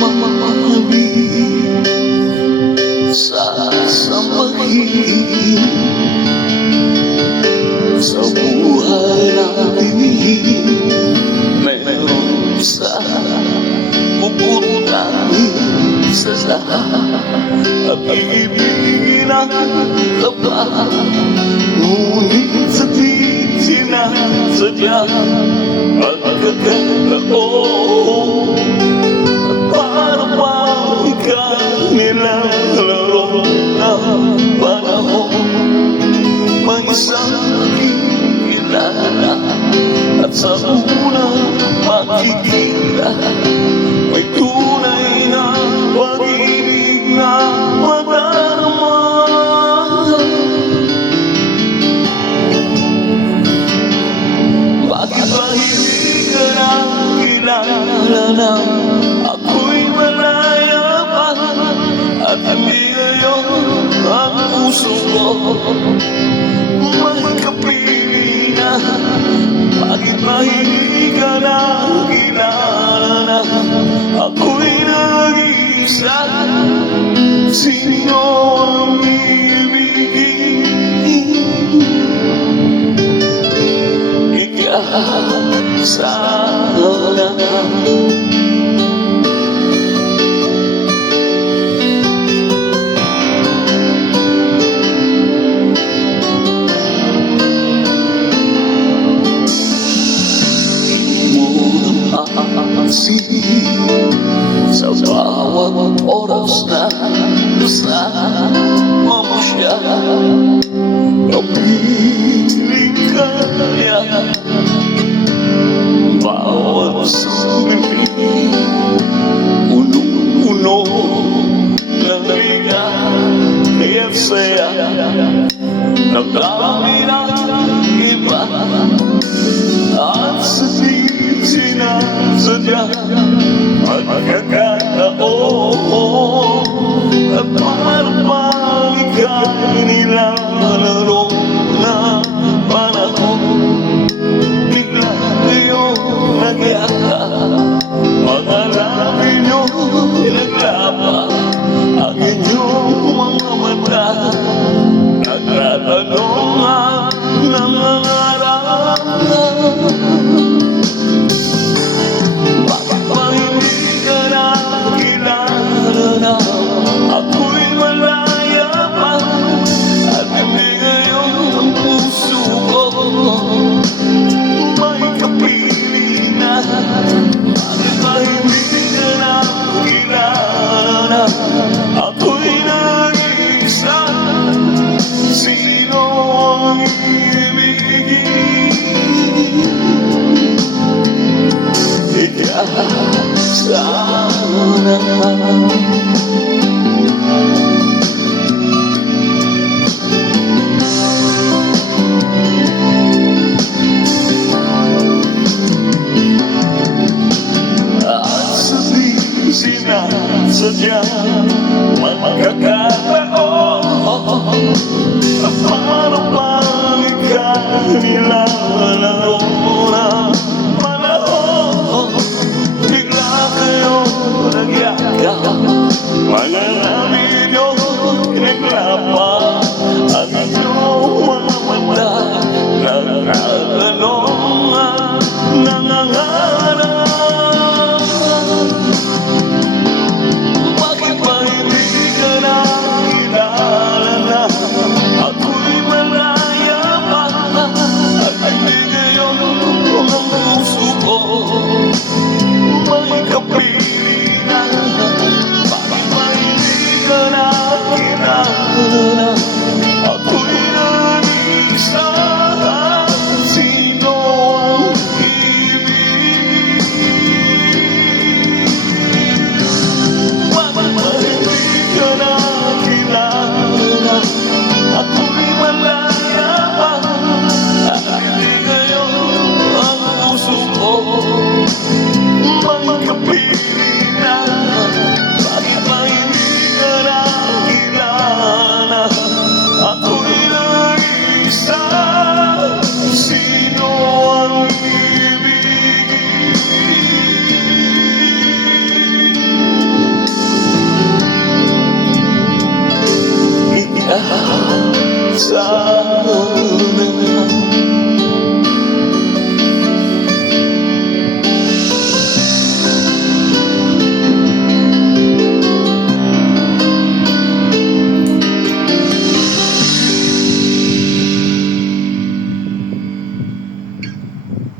Mamahalin sasambahin sa buhay natin. Meron isa puputahin sa lahat at ibigin ang laban. Ngunit sa di sinasadya at pagkakataon at para bang ikaw nilalaro ng panahon. May isang kilala at sa unang makikita may tunay na pag-ibig na madarama. Bakit ba hindi ka na kilala na ako'y malaya pa at hindi ngayon ang puso ko may kapili na? Bakit ba hindi ka na kilala na ako'y nag-iisa? Sino ang ibigin? Ikaw sana. Sa bawat oras na kasama mo siya, kapiling kaya bawat sumili, punong-puno ng ligay at saya. Nagdami ng iba at sa di sinasadya at pagkakataon at para bang ika'y nilalaro na panahon. Bigla kayong nagyaka, mga labi nyo naglapa, ang inyong mga mata nagtatanong ang nangangarap. Ako'y malaya pa at hindi ngayon ang puso ko may kapili na. Bakit ba hindi ka na kilala na ako'y nag-iisa? Sino ang ibigin? Ikaw sana. Sinasadya magkakataon, paano bang ikaw nila